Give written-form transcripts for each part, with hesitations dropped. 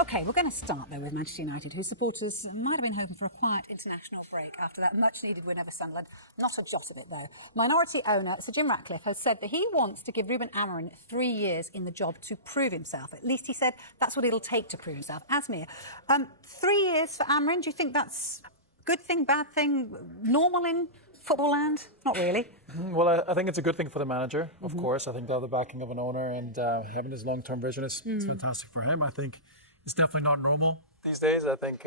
OK, we're going to start, though, with Manchester United, whose supporters might have been hoping for a quiet international break after that much-needed win over Sunderland. Not a jot of it, though. Minority owner Sir Jim Ratcliffe has said that he wants to give Ruben Amorim 3 years in the job to prove himself. At least he said that's what it'll take to prove himself. Asmir, 3 years for Amorim, do you think that's a good thing, bad thing, normal in football land? Not really. Well, I think it's a good thing for the manager, of course. I think to have the backing of an owner and having his long-term vision is fantastic for him. I think it's definitely not normal these days. I think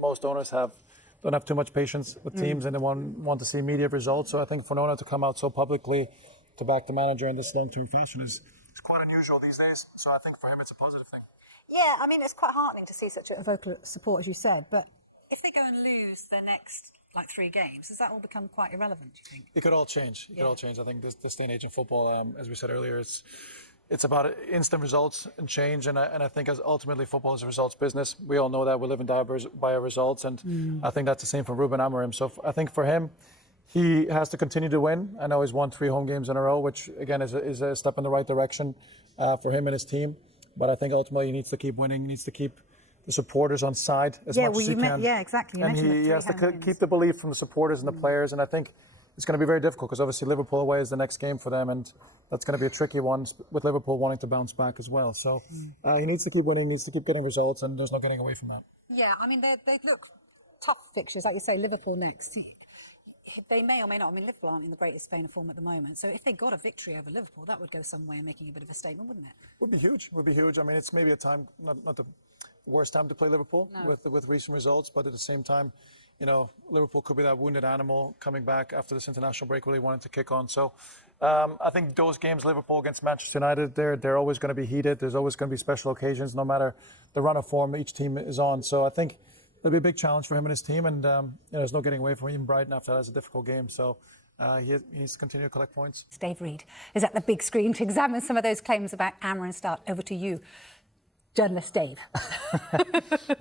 most owners don't have too much patience with teams and they want to see immediate results. So I think for an owner to come out so publicly to back the manager in this long-term fashion is quite unusual these days. So I think for him it's a positive thing. Yeah, I mean, it's quite heartening to see such a vocal support, as you said. But if they go and lose their next, 3 games, does that all become quite irrelevant, do you think? It could all change. It could all change. I think this day and age in football, as we said earlier, it's about instant results and change, and I think as ultimately football is a results business. We all know that we live and die by our results, and I think that's the same for Ruben Amorim. So I think for him, he has to continue to win. I know he's won 3 home games in a row, which again is a step in the right direction for him and his team. But I think ultimately he needs to keep winning. He needs to keep the supporters on side as much as he can. Yeah, exactly. And he has to keep the belief from the supporters and the players. And I think it's going to be very difficult because obviously Liverpool away is the next game for them, and that's going to be a tricky one with Liverpool wanting to bounce back as well. So he needs to keep winning, needs to keep getting results, and there's no getting away from that. Yeah, I mean, they look tough fixtures, like you say, Liverpool next. They may or may not. I mean, Liverpool aren't in the greatest vein of form at the moment. So if they got a victory over Liverpool, that would go some way in making a bit of a statement, wouldn't it? Would be huge. Would be huge. I mean, it's maybe a time, not the worst time to play Liverpool with recent results, but at the same time, Liverpool could be that wounded animal coming back after this international break, really wanting to kick on. So I think those games, Liverpool against Manchester United, they're always going to be heated. There's always going to be special occasions, no matter the run of form each team is on. So I think it'll be a big challenge for him and his team, and there's no getting away from him. Even Brighton after that is a difficult game. So he needs to continue to collect points. Dave Reed is at the big screen to examine some of those claims about Amorim. Start over to you, journalist Dave.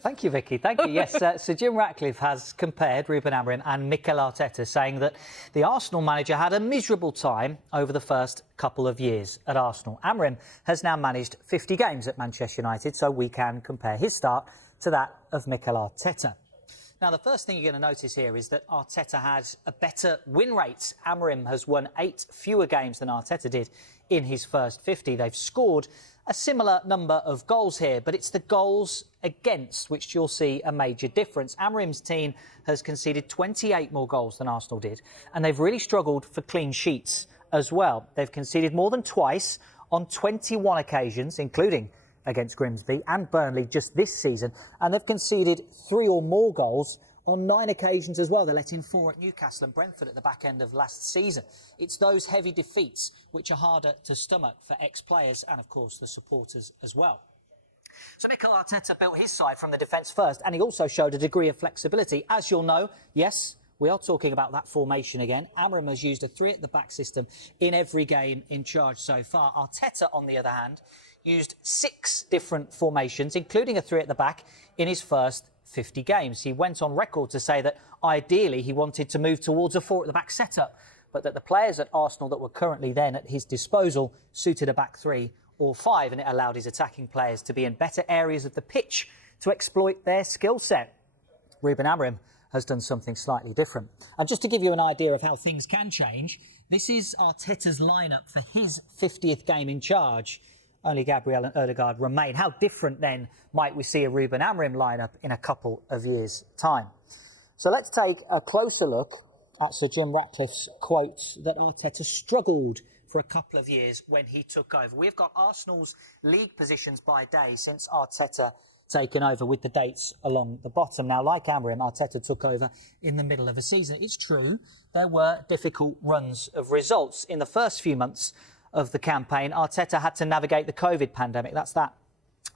Thank you, Vicky. Thank you. Yes, Sir Jim Ratcliffe has compared Ruben Amorim and Mikel Arteta, saying that the Arsenal manager had a miserable time over the first couple of years at Arsenal. Amorim has now managed 50 games at Manchester United, so we can compare his start to that of Mikel Arteta. Now, the first thing you're going to notice here is that Arteta had a better win rate. Amorim has won 8 fewer games than Arteta did in his first 50. They've scored a similar number of goals here, but it's the goals against which you'll see a major difference. Amorim's team has conceded 28 more goals than Arsenal did, and they've really struggled for clean sheets as well. They've conceded more than twice on 21 occasions, including against Grimsby and Burnley just this season, and they've conceded 3 or more goals on 9 occasions as well. They let in 4 at Newcastle and Brentford at the back end of last season. It's those heavy defeats which are harder to stomach for ex-players and, of course, the supporters as well. So Mikel Arteta built his side from the defence first, and he also showed a degree of flexibility. As you'll know, yes, we are talking about that formation again. Amorim has used a 3-at-the-back system in every game in charge so far. Arteta, on the other hand, used 6 different formations, including a 3-at-the-back, in his first 50 games. He went on record to say that ideally he wanted to move towards a 4-at-the-back setup, but that the players at Arsenal that were currently then at his disposal suited a back 3 or 5, and it allowed his attacking players to be in better areas of the pitch to exploit their skill set. Ruben Amorim has done something slightly different. And just to give you an idea of how things can change, this is Arteta's lineup for his 50th game in charge. Only Gabriel and Odegaard remain. How different then might we see a Ruben Amorim lineup in a couple of years' time? So let's take a closer look at Sir Jim Ratcliffe's quotes that Arteta struggled for a couple of years when he took over. We've got Arsenal's league positions by day since Arteta taken over, with the dates along the bottom. Now, like Amorim, Arteta took over in the middle of a season. It's true, there were difficult runs of results. In the first few months of the campaign, Arteta had to navigate the COVID pandemic. That's that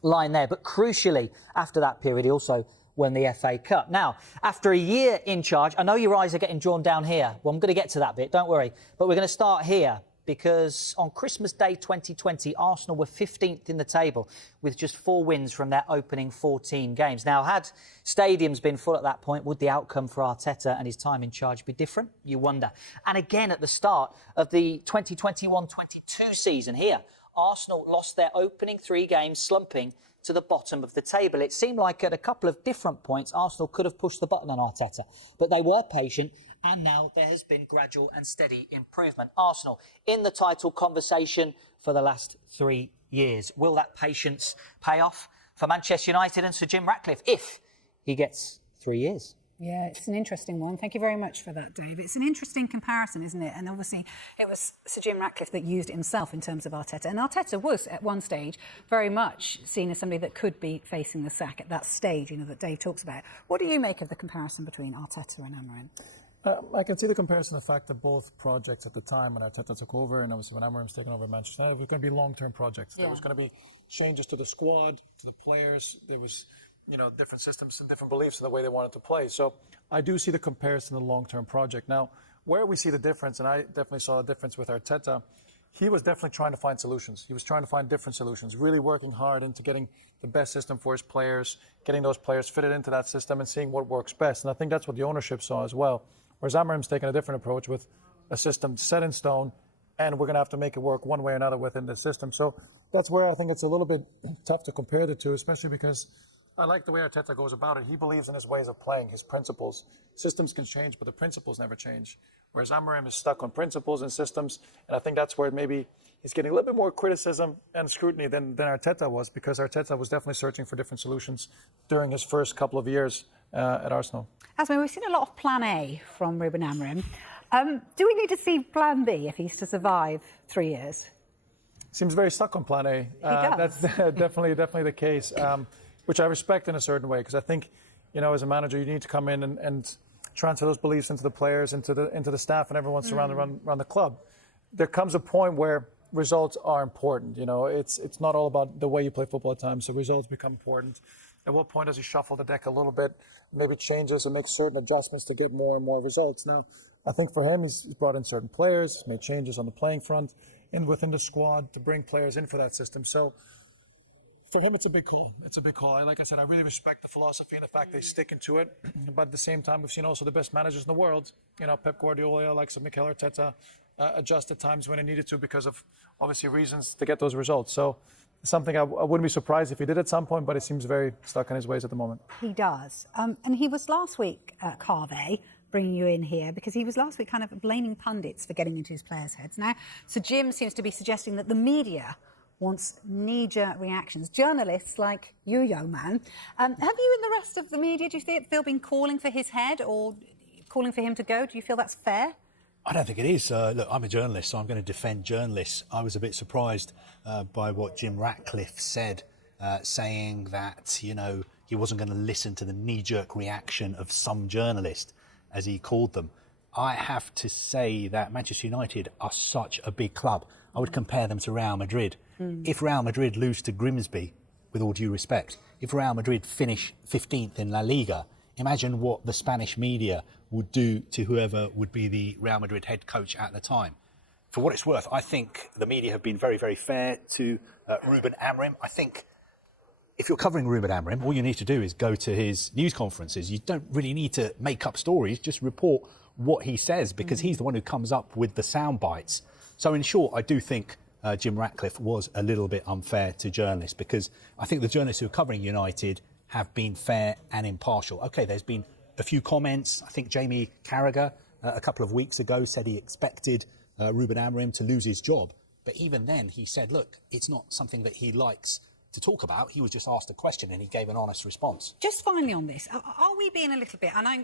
line there. But crucially, after that period, he also won the FA Cup. Now, after a year in charge, I know your eyes are getting drawn down here. Well, I'm going to get to that bit, don't worry. But we're going to start here, because on Christmas Day 2020, Arsenal were 15th in the table with just 4 wins from their opening 14 games. Now, had stadiums been full at that point, would the outcome for Arteta and his time in charge be different? You wonder. And again, at the start of the 2021-22 season here, Arsenal lost their opening 3 games, slumping to the bottom of the table. It seemed like at a couple of different points Arsenal could have pushed the button on Arteta, but they were patient, and now there has been gradual and steady improvement. Arsenal in the title conversation for the last 3 years. Will that patience pay off for Manchester United and Sir Jim Ratcliffe if he gets 3 years? Yeah, it's an interesting one. Thank you very much for that, Dave. It's an interesting comparison, isn't it? And obviously, it was Sir Jim Ratcliffe that used it himself in terms of Arteta. And Arteta was, at one stage, very much seen as somebody that could be facing the sack at that stage, that Dave talks about. What do you make of the comparison between Arteta and Amorim? I can see the comparison, the fact that both projects at the time when Arteta took over and obviously when Amorim's taken over Manchester United, were going to be long-term projects. Yeah. There was going to be changes to the squad, to the players. There was different systems and different beliefs in the way they wanted to play. So I do see the comparison in the long-term project. Now, where we see the difference, and I definitely saw the difference with Arteta, he was definitely trying to find solutions. He was trying to find different solutions, really working hard into getting the best system for his players, getting those players fitted into that system and seeing what works best. And I think that's what the ownership saw as well. Whereas Amorim's taken a different approach with a system set in stone, and we're going to have to make it work one way or another within the system. So that's where I think it's a little bit tough to compare the two, especially because I like the way Arteta goes about it. He believes in his ways of playing, his principles. Systems can change, but the principles never change. Whereas Amorim is stuck on principles and systems, and I think that's where maybe he's getting a little bit more criticism and scrutiny than Arteta was, because Arteta was definitely searching for different solutions during his first couple of years at Arsenal. Asma, we've seen a lot of Plan A from Ruben Amorim. Do we need to see Plan B if he's to survive 3 years? Seems very stuck on Plan A. That's definitely the case. Which I respect in a certain way, because I think, as a manager, you need to come in and transfer those beliefs into the players, into the staff, and everyone surrounded around the club. There comes a point where results are important. It's not all about the way you play football at times. So results become important. At what point does he shuffle the deck a little bit, maybe changes and makes certain adjustments to get more and more results? Now, I think for him, he's brought in certain players, made changes on the playing front and within the squad to bring players in for that system. So for him, it's a big call. It's a big call. And like I said, I really respect the philosophy and the fact they stick into it. But at the same time, we've seen also the best managers in the world. Pep Guardiola, likes of Mikel Arteta, adjust at times when it needed to because of, obviously, reasons to get those results. So something I wouldn't be surprised if he did at some point, but it seems very stuck in his ways at the moment. He does. And he was last week at Carve, bringing you in here, because he was last week kind of blaming pundits for getting into his players' heads. Now, Sir Jim seems to be suggesting that the media wants knee-jerk reactions. Journalists like you, young man. Have you and the rest of the media, do you feel been calling for his head or calling for him to go? Do you feel that's fair? I don't think it is. Look, I'm a journalist, so I'm going to defend journalists. I was a bit surprised by what Jim Ratcliffe said, saying that, he wasn't going to listen to the knee-jerk reaction of some journalist, as he called them. I have to say that Manchester United are such a big club. I would compare them to Real Madrid. If Real Madrid lose to Grimsby, with all due respect, if Real Madrid finish 15th in La Liga, imagine what the Spanish media would do to whoever would be the Real Madrid head coach at the time. For what it's worth, I think the media have been very, very fair to Ruben Amorim. I think if you're covering Ruben Amorim, all you need to do is go to his news conferences. You don't really need to make up stories, just report what he says, because he's the one who comes up with the sound bites. So in short, I do think Jim Ratcliffe was a little bit unfair to journalists, because I think the journalists who are covering United have been fair and impartial. OK, there's been a few comments. I think Jamie Carragher a couple of weeks ago said he expected Ruben Amorim to lose his job. But even then, he said, look, it's not something that he likes to talk about. He was just asked a question and he gave an honest response. Just finally on this, are we being a little bit, and I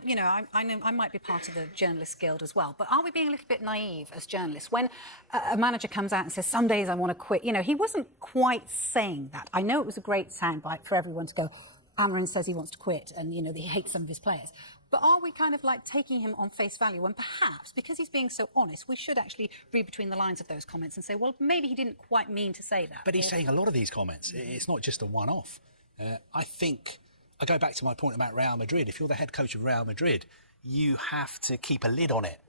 know I might be part of the Journalists Guild as well, but are we being a little bit naive as journalists when a manager comes out and says, some days I want to quit? He wasn't quite saying that. I know it was a great soundbite for everyone to go, Amorim says he wants to quit and, he hates some of his players. But are we kind of like taking him on face value when perhaps, because he's being so honest, we should actually read between the lines of those comments and say, well, maybe he didn't quite mean to say that. But he's saying a lot of these comments. It's not just a one-off. I think, I go back to my point about Real Madrid. If you're the head coach of Real Madrid, you have to keep a lid on it.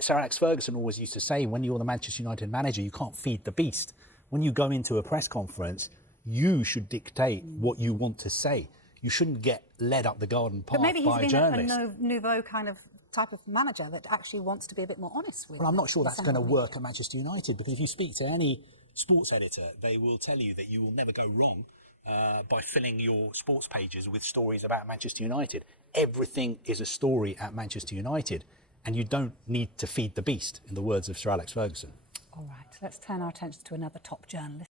Sir Alex Ferguson always used to say, when you're the Manchester United manager, you can't feed the beast. When you go into a press conference, you should dictate what you want to say. You shouldn't get led up the garden path by a journalist. But maybe he's been a nouveau kind of type of manager that actually wants to be a bit more honest with. Well, I'm not sure that's going to work at Manchester United, because if you speak to any sports editor, they will tell you that you will never go wrong by filling your sports pages with stories about Manchester United. Everything is a story at Manchester United, and you don't need to feed the beast, in the words of Sir Alex Ferguson. All right, let's turn our attention to another top journalist.